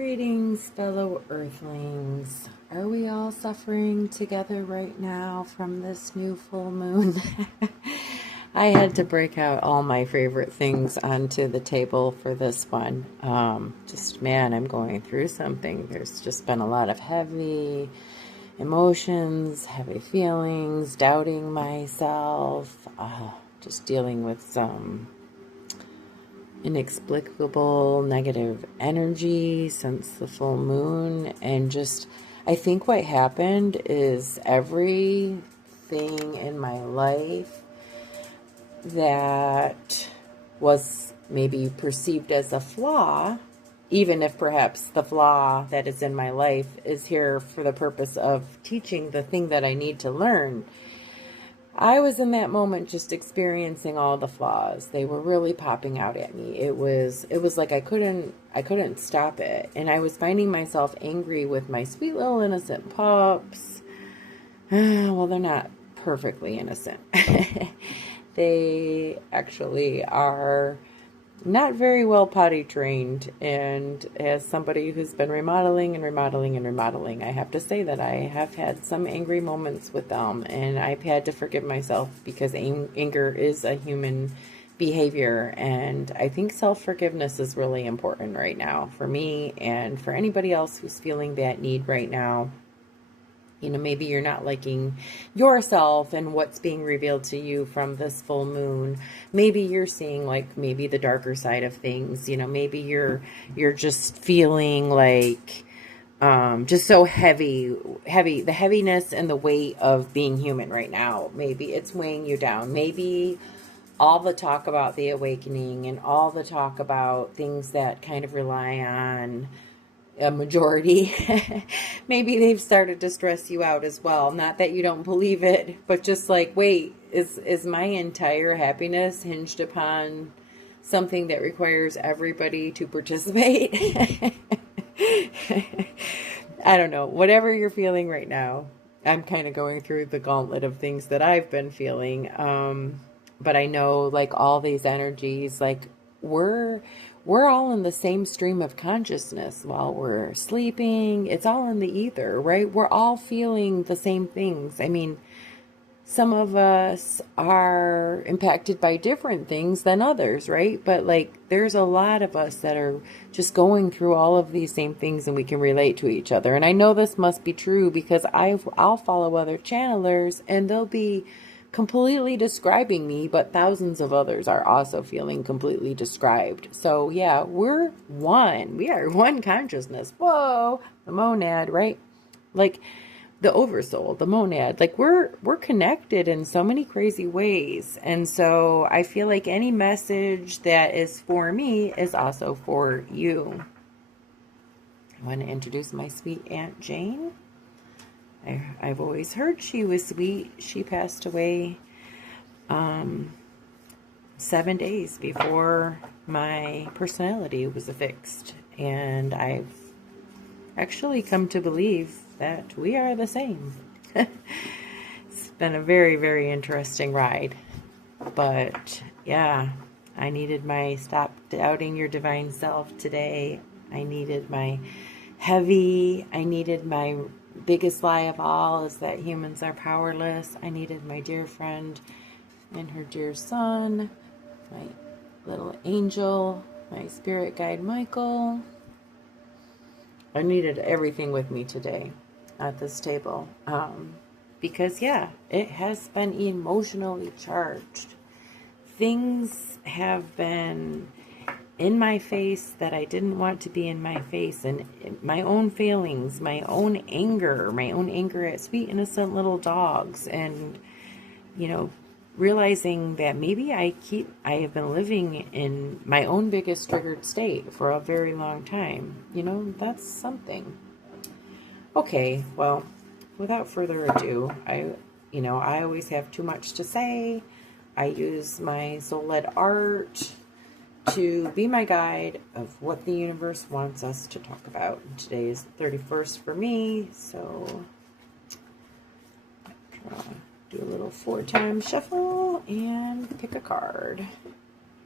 Greetings, fellow earthlings. Are we all suffering together right now from this new full moon? I had to break out all my favorite things onto the table for this one. Man, I'm going through something. There's just been a lot of heavy emotions, heavy feelings, doubting myself, just dealing with some inexplicable negative energy since the full moon. And just, I think what happened is everything in my life that was maybe perceived as a flaw, even if perhaps the flaw that is in my life is here for the purpose of teaching the thing that I need to learn, I was in that moment just experiencing all the flaws. They were really popping out at me. It was like I couldn't stop it. And I was finding myself angry with my sweet little innocent pups. Well, they're not perfectly innocent. They actually are not very well potty trained, and as somebody who's been remodeling, I have to say that I have had some angry moments with them, and I've had to forgive myself because anger is a human behavior, and I think self-forgiveness is really important right now for me and for anybody else who's feeling that need right now. You know, maybe you're not liking yourself and what's being revealed to you from this full moon. Maybe you're seeing maybe the darker side of things. You know, maybe you're just feeling like just so heavy, the heaviness and the weight of being human right now. Maybe it's weighing you down. Maybe all the talk about the awakening and all the talk about things that kind of rely on a majority, maybe they've started to stress you out as well. Not that you don't believe it, but just like, wait, is my entire happiness hinged upon something that requires everybody to participate? I don't know. Whatever you're feeling right now, I'm kind of going through the gauntlet of things that I've been feeling. But I know all these energies, we're all in the same stream of consciousness while we're sleeping. It's all in the ether, right? We're all feeling the same things. I mean, some of us are impacted by different things than others, right? But there's a lot of us that are just going through all of these same things, and we can relate to each other. And I know this must be true because I'll follow other channelers, and they'll be completely describing me, but thousands of others are also feeling completely described. So yeah, we're one. We are one consciousness. Whoa, the monad, right? The oversoul, the monad. We're connected in so many crazy ways. And so I feel like any message that is for me is also for you. I want to introduce my sweet Aunt Jane. I've always heard she was sweet. She passed away 7 days before my personality was affixed. And I've actually come to believe that we are the same. It's been a very, very interesting ride. But yeah, I needed my stop doubting your divine self today. I needed my biggest lie of all is that humans are powerless. I needed my dear friend and her dear son, my little angel, my spirit guide Michael. I needed everything with me today at this table. Because yeah, it has been emotionally charged. Things have been in my face that I didn't want to be in my face, and my own feelings, my own anger at sweet innocent little dogs, and realizing that maybe I have been living in my own biggest triggered state for a very long time. That's something. Okay, well, without further ado, I always have too much to say. I use my soul-led art to be my guide of what the universe wants us to talk about. Today is 31st for me, so do a little 4-time shuffle and pick a card.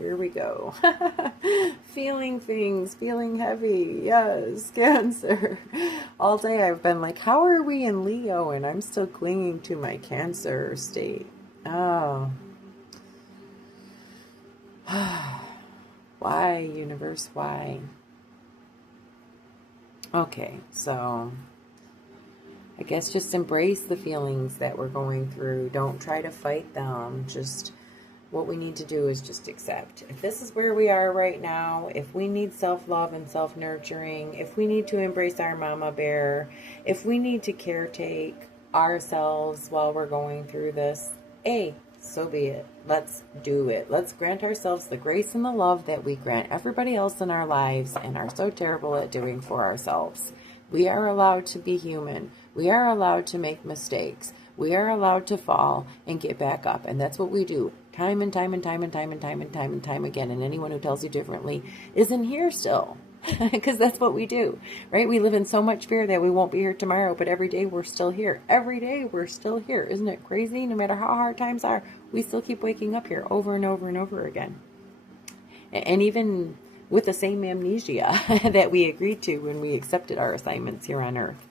Here we go. Feeling things, feeling heavy. Yes, Cancer. All day I've been like, how are we in Leo? And I'm still clinging to my Cancer state. Oh. Why, universe? Why? Okay, so I guess just embrace the feelings that we're going through. Don't try to fight them. Just what we need to do is just accept. If this is where we are right now, if we need self-love and self-nurturing, if we need to embrace our mama bear, if we need to caretake ourselves while we're going through this, hey, so be it. Let's do it. Let's grant ourselves the grace and the love that we grant everybody else in our lives and are so terrible at doing for ourselves. We are allowed to be human. We are allowed to make mistakes. We are allowed to fall and get back up. And that's what we do time and time and time and time and time and time and time again. And anyone who tells you differently isn't here still. Because that's what we do, right? We live in so much fear that we won't be here tomorrow, but every day we're still here. Every day we're still here. Isn't it crazy? No matter how hard times are, we still keep waking up here over and over and over again. And even with the same amnesia that we agreed to when we accepted our assignments here on Earth.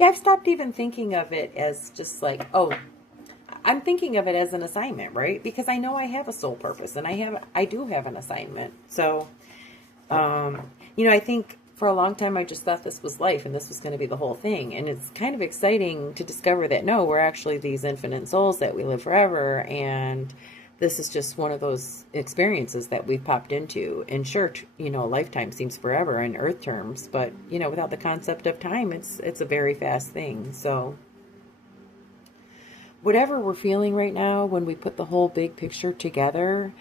Yeah, I've stopped even thinking of it as just like, oh, I'm thinking of it as an assignment, right? Because I know I have a soul purpose and I do have an assignment. So, I think for a long time I just thought this was life and this was going to be the whole thing. And it's kind of exciting to discover that no, we're actually these infinite souls that we live forever. And this is just one of those experiences that we've popped into. And sure, a lifetime seems forever in Earth terms, but without the concept of time, it's a very fast thing. So whatever we're feeling right now, when we put the whole big picture together,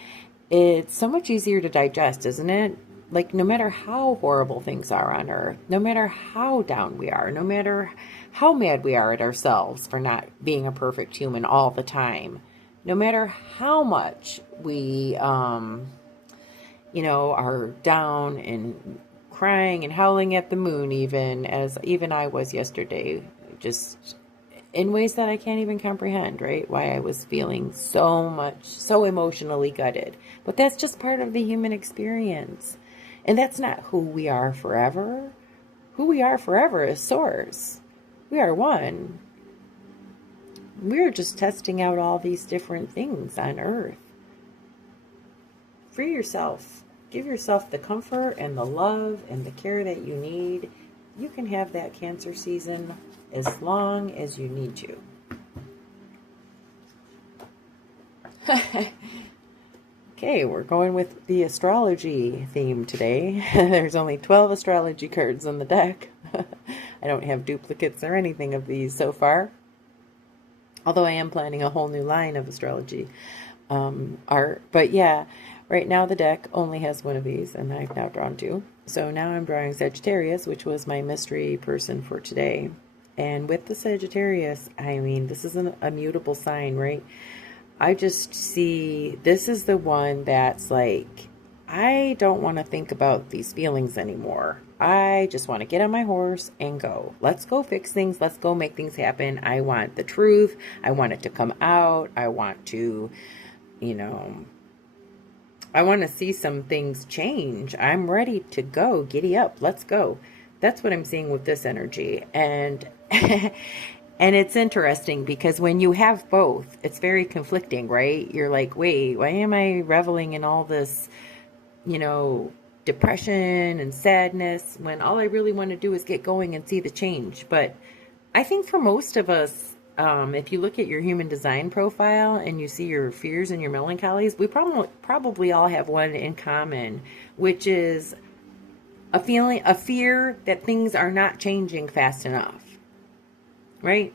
it's so much easier to digest, isn't it? Like, no matter how horrible things are on Earth, no matter how down we are, no matter how mad we are at ourselves for not being a perfect human all the time, no matter how much we, are down and crying and howling at the moon, even I was yesterday, just in ways that I can't even comprehend, right? Why I was feeling so emotionally gutted. But that's just part of the human experience. And that's not who we are forever. Who we are forever is Source. We are one. We're just testing out all these different things on Earth. Free yourself. Give yourself the comfort and the love and the care that you need. You can have that Cancer season as long as you need to. Okay, we're going with the astrology theme today. There's only 12 astrology cards on the deck. I don't have duplicates or anything of these so far. Although I am planning a whole new line of astrology art. But yeah, right now the deck only has one of these, and I've now drawn two. So now I'm drawing Sagittarius, which was my mystery person for today. And with the Sagittarius, I mean, this is a mutable sign, right? I just see this is the one that's like, I don't want to think about these feelings anymore. I just want to get on my horse and go. Let's go fix things. Let's go make things happen. I want the truth. I want it to come out. I want to, I want to see some things change. I'm ready to go. Giddy up. Let's go. That's what I'm seeing with this energy. And and it's interesting because when you have both, it's very conflicting, right? You're like, wait, why am I reveling in all this, depression and sadness when all I really want to do is get going and see the change? But I think for most of us, if you look at your human design profile and you see your fears and your melancholies, we probably all have one in common, which is a fear that things are not changing fast enough. Right?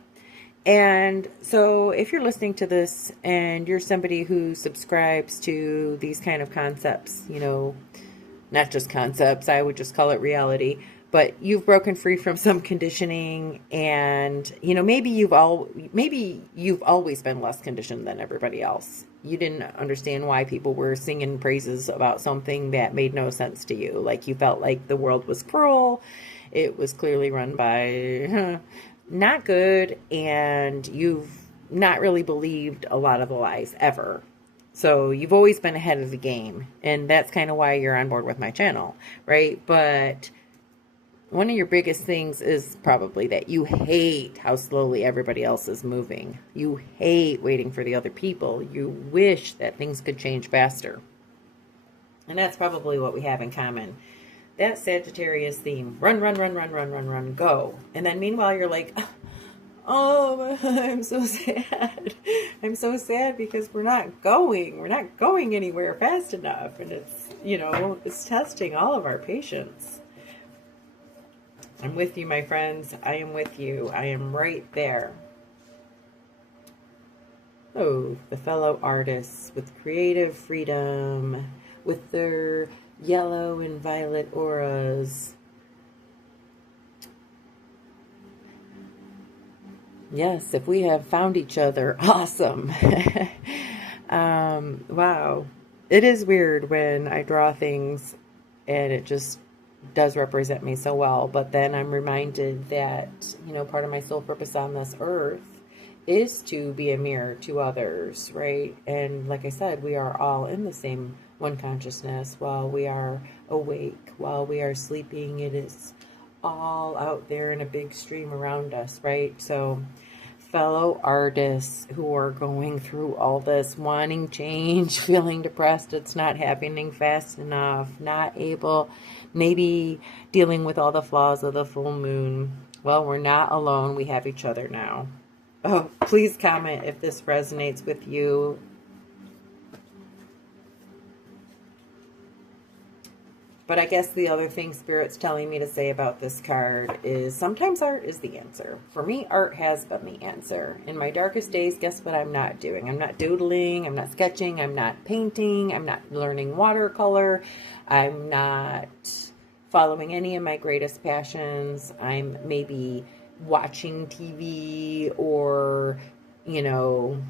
And so if you're listening to this and you're somebody who subscribes to these kind of concepts, not just concepts, I would just call it reality, but you've broken free from some conditioning and, maybe you've always been less conditioned than everybody else. You didn't understand why people were singing praises about something that made no sense to you. Like you felt like the world was cruel. It was clearly run by not good, and you've not really believed a lot of the lies ever. So you've always been ahead of the game, and that's kind of why you're on board with my channel, right? But one of your biggest things is probably that you hate how slowly everybody else is moving. You hate waiting for the other people. You wish that things could change faster. And that's probably what we have in common. That Sagittarius theme, run, run, run, run, run, run, run, go. And then meanwhile, you're like, oh, I'm so sad. I'm so sad because we're not going. We're not going anywhere fast enough. And it's, you know, it's testing all of our patience. I'm with you, my friends. I am with you. I am right there. Oh, the fellow artists with creative freedom, with their yellow and violet auras. Yes, if we have found each other, awesome. Wow. It is weird when I draw things and it just does represent me so well, but then I'm reminded that, you know, part of my soul purpose on this earth is to be a mirror to others, right? And like I said, we are all in the same one consciousness while we are awake, while we are sleeping. It is all out there in a big stream around us, right? So fellow artists who are going through all this, wanting change, feeling depressed, it's not happening fast enough, not able, maybe dealing with all the flaws of the full moon. Well, we're not alone. We have each other now. Oh, please comment if this resonates with you. But I guess the other thing Spirit's telling me to say about this card is sometimes art is the answer. For me, art has been the answer. In my darkest days, guess what I'm not doing? I'm not doodling, I'm not sketching, I'm not painting, I'm not learning watercolor, I'm not following any of my greatest passions. I'm maybe watching TV or, you know,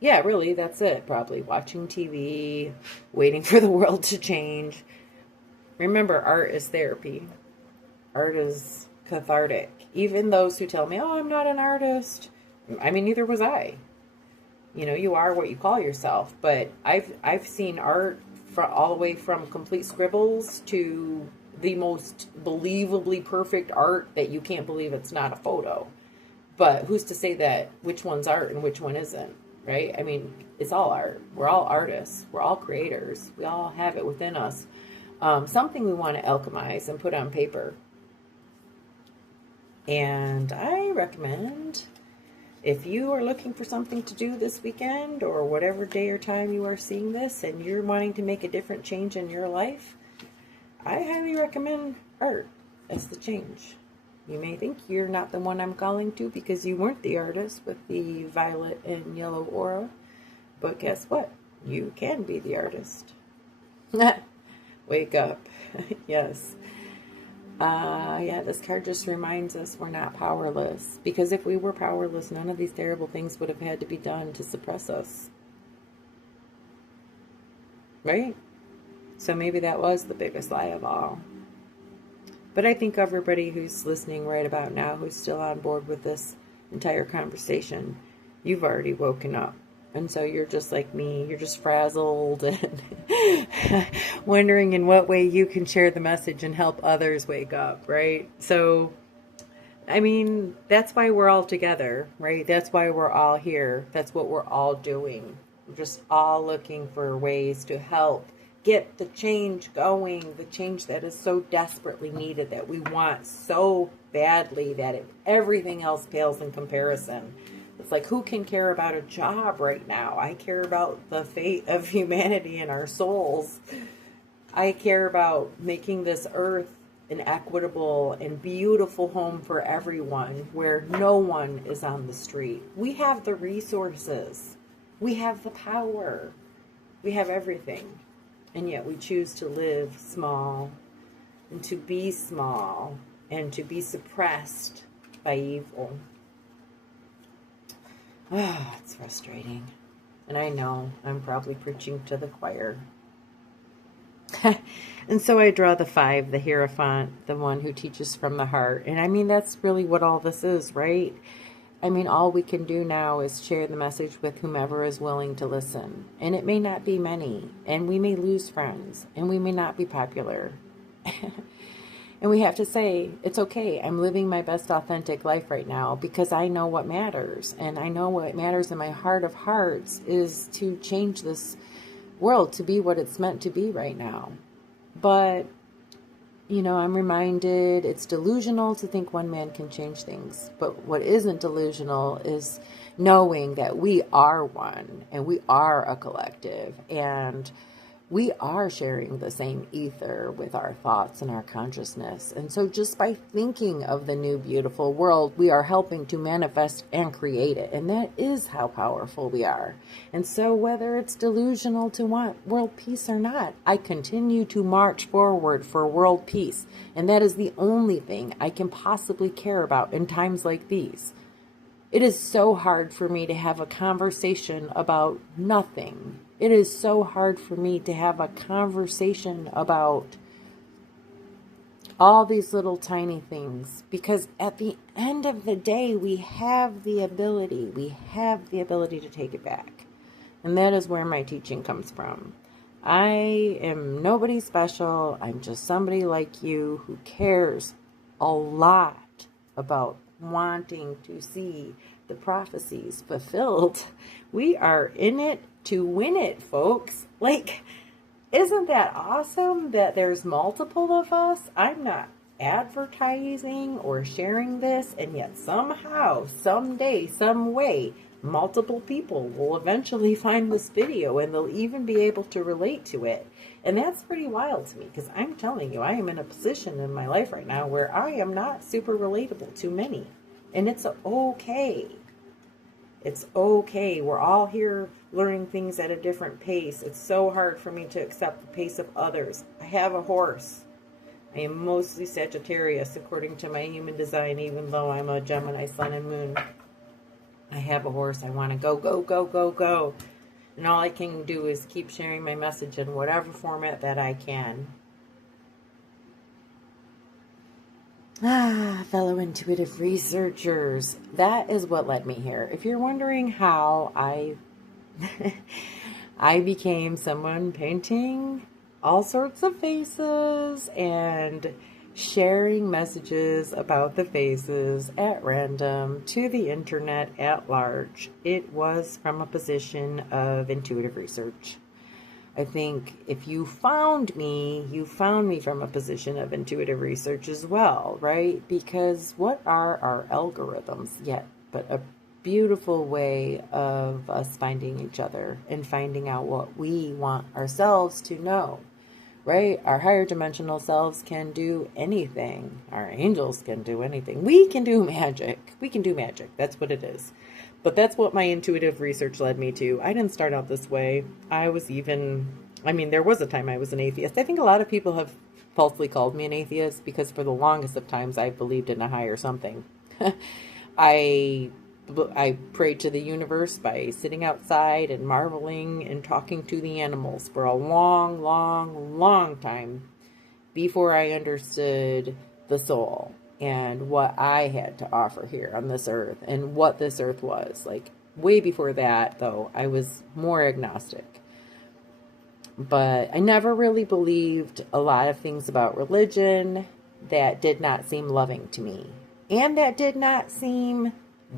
yeah, really, that's it. Probably watching TV, waiting for the world to change. Remember, art is therapy. Art is cathartic. Even those who tell me, oh, I'm not an artist. I mean, neither was I. You know, you are what you call yourself. But I've seen art all the way from complete scribbles to the most believably perfect art that you can't believe it's not a photo. But who's to say that which one's art and which one isn't? Right? I mean, it's all art. We're all artists. We're all creators. We all have it within us. Something we want to alchemize and put on paper. And I recommend, if you are looking for something to do this weekend or whatever day or time you are seeing this and you're wanting to make a different change in your life, I highly recommend art as the change. You may think you're not the one I'm calling to because you weren't the artist with the violet and yellow aura. But guess what? You can be the artist. Wake up. Yes. Yeah, this card just reminds us we're not powerless. Because if we were powerless, none of these terrible things would have had to be done to suppress us. Right? So maybe that was the biggest lie of all. But I think everybody who's listening right about now, who's still on board with this entire conversation, you've already woken up. And so you're just like me. You're just frazzled and wondering in what way you can share the message and help others wake up, right? So, I mean, that's why we're all together, right? That's why we're all here. That's what we're all doing. We're just all looking for ways to help get the change going, the change that is so desperately needed, that we want so badly, that everything else pales in comparison. It's like, who can care about a job right now? I care about the fate of humanity and our souls. I care about making this earth an equitable and beautiful home for everyone, where no one is on the street. We have the resources. We have the power. We have everything. And yet we choose to live small and to be small and to be suppressed by evil. Ah, it's frustrating. And I know I'm probably preaching to the choir. And so I draw the 5, the Hierophant, the one who teaches from the heart. And I mean, that's really what all this is, right? I mean, all we can do now is share the message with whomever is willing to listen. And it may not be many, and we may lose friends, and we may not be popular. And we have to say, it's okay. I'm living my best authentic life right now because I know what matters. And I know what matters in my heart of hearts is to change this world to be what it's meant to be right now. But, you know, I'm reminded it's delusional to think one man can change things. But what isn't delusional is knowing that we are one and we are a collective and we are sharing the same ether with our thoughts and our consciousness. And so just by thinking of the new beautiful world, we are helping to manifest and create it. And that is how powerful we are. And so whether it's delusional to want world peace or not, I continue to march forward for world peace. And that is the only thing I can possibly care about in times like these. It is so hard for me to have a conversation about nothing. It is so hard for me to have a conversation about all these little tiny things, because at the end of the day, we have the ability to take it back. And that is where my teaching comes from. I am nobody special. I'm just somebody like you who cares a lot about wanting to see the prophecies fulfilled. We are in it to win it, folks. Like, isn't that awesome that there's multiple of us? I'm not advertising or sharing this, and yet somehow, someday, some way, multiple people will eventually find this video and they'll even be able to relate to it. And that's pretty wild to me, because I'm telling you, I am in a position in my life right now where I am not super relatable to many. And it's okay. It's okay. We're all here learning things at a different pace. It's so hard for me to accept the pace of others. I have a horse. I am mostly Sagittarius according to my human design, even though I'm a Gemini sun and moon. I have a horse. I want to go, go, go, go, go. And all I can do is keep sharing my message in whatever format that I can. Fellow intuitive researchers, that is what led me here. If you're wondering how I became someone painting all sorts of faces and sharing messages about the faces at random to the internet at large, it was from a position of intuitive research. I think if you found me from a position of intuitive research as well, right? Because what are our algorithms yet but a beautiful way of us finding each other and finding out what we want ourselves to know, right? Our higher dimensional selves can do anything. Our angels can do anything. We can do magic. We can do magic. That's what it is. But that's what my intuitive research led me to. I didn't start out this way. There was a time I was an atheist. I think a lot of people have falsely called me an atheist because for the longest of times I believed in a higher something. I prayed to the universe by sitting outside and marveling and talking to the animals for a long, long, long time before I understood the soul and what I had to offer here on this earth and what this earth was. Like, way before that, though, I was more agnostic. But I never really believed a lot of things about religion that did not seem loving to me and that did not seem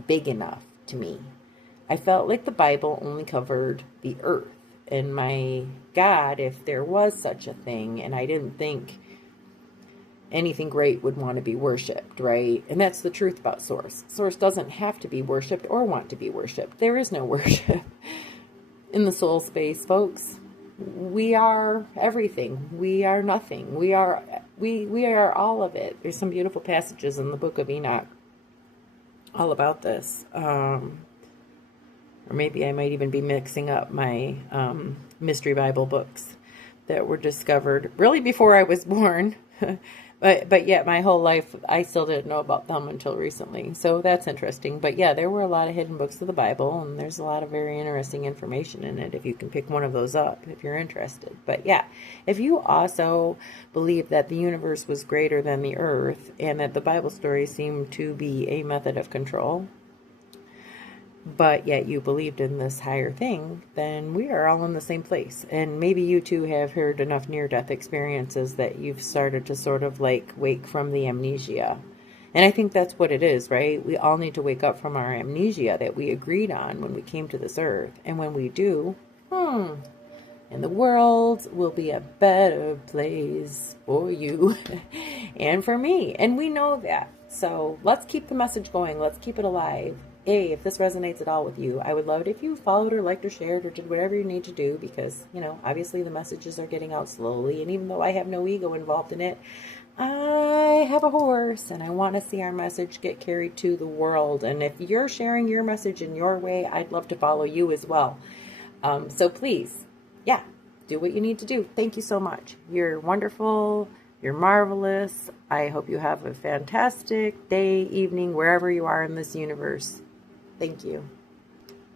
big enough to me. I felt like the Bible only covered the earth and my God, if there was such a thing, and I didn't think anything great would want to be worshipped, right? And that's the truth about Source. Source doesn't have to be worshipped or want to be worshipped. There is no worship in the soul space, folks. We are everything. We are nothing. We are all of it. There's some beautiful passages in the book of Enoch all about this. Or maybe I might even be mixing up my mystery Bible books that were discovered really before I was born. But yet my whole life, I still didn't know about them until recently. So that's interesting. But yeah, there were a lot of hidden books of the Bible, and there's a lot of very interesting information in it if you can pick one of those up if you're interested. But yeah, if you also believe that the universe was greater than the earth and that the Bible stories seem to be a method of control, but yet you believed in this higher thing, then we are all in the same place. And maybe you too have heard enough near-death experiences that you've started to sort of like wake from the amnesia. And I think that's what it is, right? We all need to wake up from our amnesia that we agreed on when we came to this earth. And when we do, and the world will be a better place for you and for me. And we know that. So let's keep the message going. Let's keep it alive. Hey, if this resonates at all with you, I would love it if you followed or liked or shared or did whatever you need to do, because, obviously the messages are getting out slowly. And even though I have no ego involved in it, I have a horse and I want to see our message get carried to the world. And if you're sharing your message in your way, I'd love to follow you as well. So please, yeah, do what you need to do. Thank you so much. You're wonderful. You're marvelous. I hope you have a fantastic day, evening, wherever you are in this universe. Thank you.